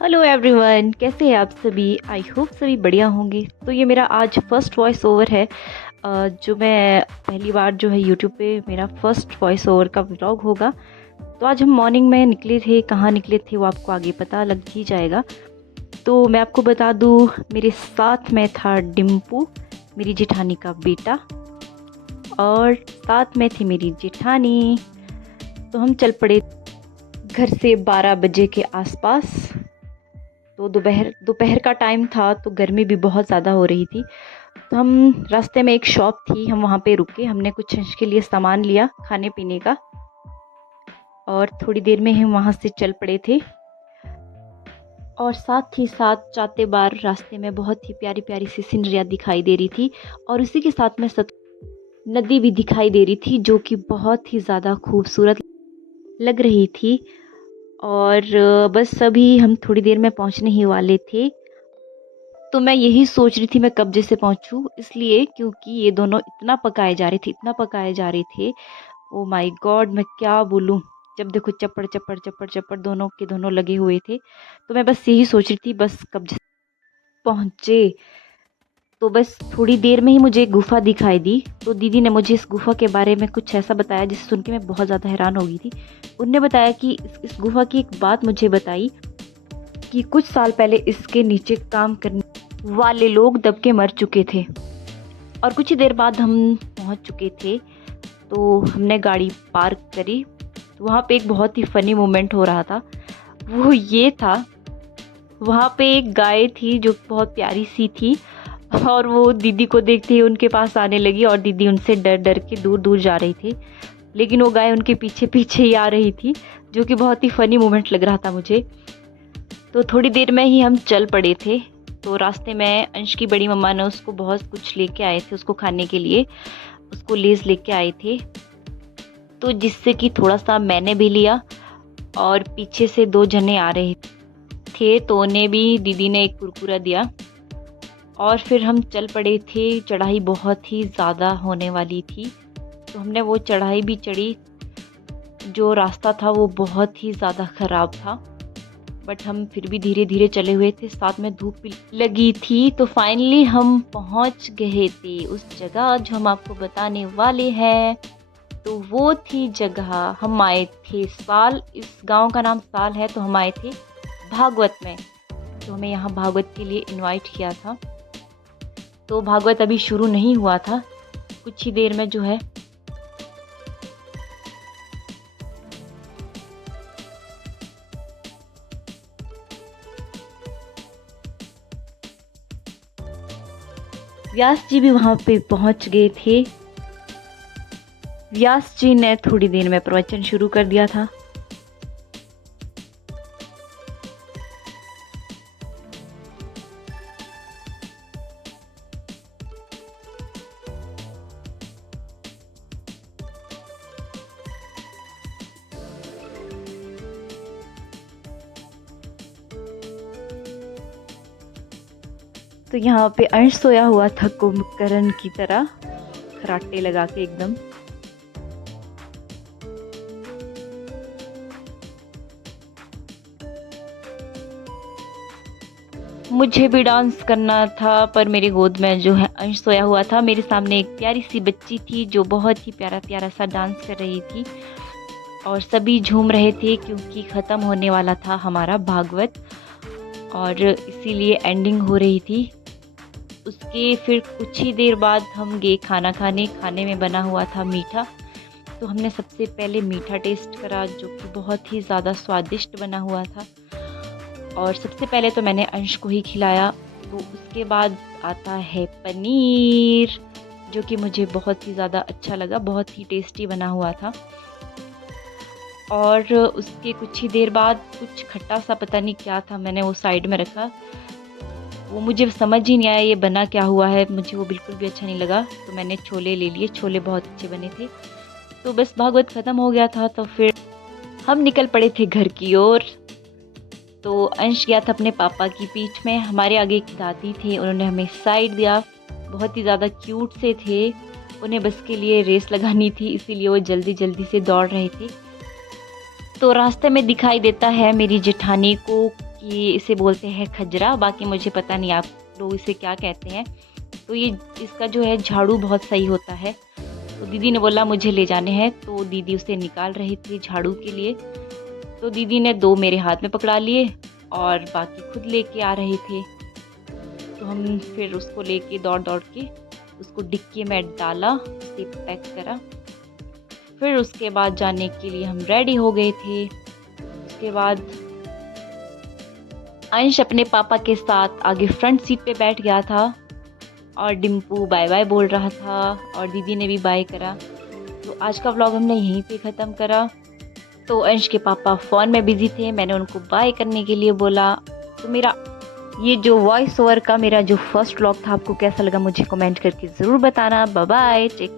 Hello everyone, कैसे हैं आप सभी। आई होप सभी बढ़िया होंगे। तो ये मेरा आज फर्स्ट वॉइस ओवर है, जो मैं पहली बार जो है यूट्यूब पे मेरा फर्स्ट वॉइस ओवर का व्लॉग होगा। तो आज हम मॉर्निंग में निकले थे, कहाँ निकले थे वो आपको आगे पता लग ही जाएगा। तो मैं आपको बता दूँ, मेरे साथ में था डिम्पू, मेरी जेठानी का बेटा, और साथ में थी मेरी जेठानी। तो हम चल पड़े घर से 12 बजे के आसपास। तो दोपहर दोपहर का टाइम था, तो गर्मी भी बहुत ज़्यादा हो रही थी। तो हम रास्ते में एक शॉप थी, हम वहाँ पे रुके, हमने कुछ अंश के लिए सामान लिया खाने पीने का, और थोड़ी देर में हम वहाँ से चल पड़े थे। और साथ ही साथ जाते बार रास्ते में बहुत ही प्यारी प्यारी सी सीनरियाँ दिखाई दे रही थी, और उसी के साथ में नदी भी दिखाई दे रही थी, जो कि बहुत ही ज़्यादा खूबसूरत लग रही थी। और बस अभी हम थोड़ी देर में पहुँचने ही वाले थे। तो मैं यही सोच रही थी मैं कब जैसे पहुंचूं, इसलिए क्योंकि ये दोनों इतना पकाए जा रहे थे, इतना पकाए जा रहे थे। ओ माय गॉड, मैं क्या बोलूं। जब देखो चप्पड़ चप्पड़ चप्पड़ चप्पड़ दोनों के दोनों लगे हुए थे। तो मैं बस यही सोच रही थी बस कब जैसे पहुंचे। तो बस थोड़ी देर में ही मुझे एक गुफा दिखाई दी। तो दीदी ने मुझे इस गुफा के बारे में कुछ ऐसा बताया जिसे सुन के मैं बहुत ज़्यादा हैरान हो गई थी। उनने बताया कि इस गुफा की एक बात मुझे बताई कि कुछ साल पहले इसके नीचे काम करने वाले लोग दब के मर चुके थे। और कुछ ही देर बाद हम पहुंच चुके थे। तो हमने गाड़ी पार्क करी। तो वहाँ पे एक बहुत ही फ़नी मोमेंट हो रहा था। वो ये था, वहाँ पे एक गाय थी जो बहुत प्यारी सी थी, और वो दीदी को देखते ही उनके पास आने लगी, और दीदी उनसे डर डर के दूर दूर जा रही थी, लेकिन वो गाय उनके पीछे पीछे ही आ रही थी, जो कि बहुत ही फ़नी मोमेंट लग रहा था मुझे। तो थोड़ी देर में ही हम चल पड़े थे। तो रास्ते में अंश की बड़ी मम्मा ने उसको बहुत कुछ लेके आए थे उसको खाने के लिए, उसको लेज़ लेके आए थे। तो जिससे कि थोड़ा सा मैंने भी लिया, और पीछे से दो जने आ रहे थे, तो उन्हें भी दीदी ने एक कुरकुरा दिया। और फिर हम चल पड़े थे। चढ़ाई बहुत ही ज़्यादा होने वाली थी, तो हमने वो चढ़ाई भी चढ़ी। जो रास्ता था वो बहुत ही ज़्यादा ख़राब था, बट हम फिर भी धीरे धीरे चले हुए थे, साथ में धूप भी लगी थी। तो फाइनली हम पहुंच गए थे उस जगह जो हम आपको बताने वाले हैं। तो वो थी जगह, हम आए थे साल, इस गांव का नाम साल है, तो हम आए थे भागवत में। तो हमें यहाँ भागवत के लिए इनवाइट किया था। तो भागवत अभी शुरू नहीं हुआ था, कुछ ही देर में जो है व्यास जी भी वहाँ पे पहुँच गए थे। व्यास जी ने थोड़ी देर में प्रवचन शुरू कर दिया था। तो यहाँ पे अंश सोया हुआ था कुंभकर्ण की तरह, खराटे लगा के एकदम। मुझे भी डांस करना था, पर मेरी गोद में जो है अंश सोया हुआ था। मेरे सामने एक प्यारी सी बच्ची थी जो बहुत ही प्यारा प्यारा सा डांस कर रही थी, और सभी झूम रहे थे क्योंकि ख़त्म होने वाला था हमारा भागवत, और इसीलिए एंडिंग हो रही थी। उसके फिर कुछ ही देर बाद हम गए खाना खाने। खाने में बना हुआ था मीठा। तो हमने सबसे पहले मीठा टेस्ट करा, जो कि बहुत ही ज़्यादा स्वादिष्ट बना हुआ था। और सबसे पहले तो मैंने अंश को ही खिलाया। तो उसके बाद आता है पनीर, जो कि मुझे बहुत ही ज़्यादा अच्छा लगा, बहुत ही टेस्टी बना हुआ था। और उसके कुछ ही देर बाद कुछ खट्टा सा पता नहीं क्या था, मैंने वो साइड में रखा। वो मुझे समझ ही नहीं आया ये बना क्या हुआ है, मुझे वो बिल्कुल भी अच्छा नहीं लगा। तो मैंने छोले ले लिए, छोले बहुत अच्छे बने थे। तो बस भागवत ख़त्म हो गया था, तो फिर हम निकल पड़े थे घर की ओर। तो अंश गया था अपने पापा की पीठ में, हमारे आगे एक दादी थे, उन्होंने हमें साइड दिया। बहुत ही ज़्यादा क्यूट से थे, उन्हें बस के लिए रेस लगानी थी, इसीलिए वो जल्दी जल्दी से दौड़ रहे थे। तो रास्ते में दिखाई देता है मेरी जेठानी को कि इसे बोलते हैं खजरा, बाकी मुझे पता नहीं आप लोग इसे क्या कहते हैं। तो ये इसका जो है झाड़ू बहुत सही होता है। तो दीदी ने बोला मुझे ले जाने हैं, तो दीदी उसे निकाल रही थी झाड़ू के लिए। तो दीदी ने 2 मेरे हाथ में पकड़ा लिए और बाकी खुद लेके आ रहे थे। तो हम फिर उसको लेके दौड़ के उसको डिक्की में डाला, उसे पैक करा। फिर उसके बाद जाने के लिए हम रेडी हो गए थे। उसके बाद अंश अपने पापा के साथ आगे फ्रंट सीट पे बैठ गया था और डिम्पू बाय बाय बोल रहा था और दीदी ने भी बाय करा। तो आज का व्लॉग हमने यहीं पे ख़त्म करा। तो अंश के पापा फ़ोन में बिज़ी थे, मैंने उनको बाय करने के लिए बोला। तो मेरा ये जो वॉइस ओवर का मेरा जो फर्स्ट व्लॉग था आपको कैसा लगा मुझे कमेंट करके ज़रूर बताना। Bye bye, take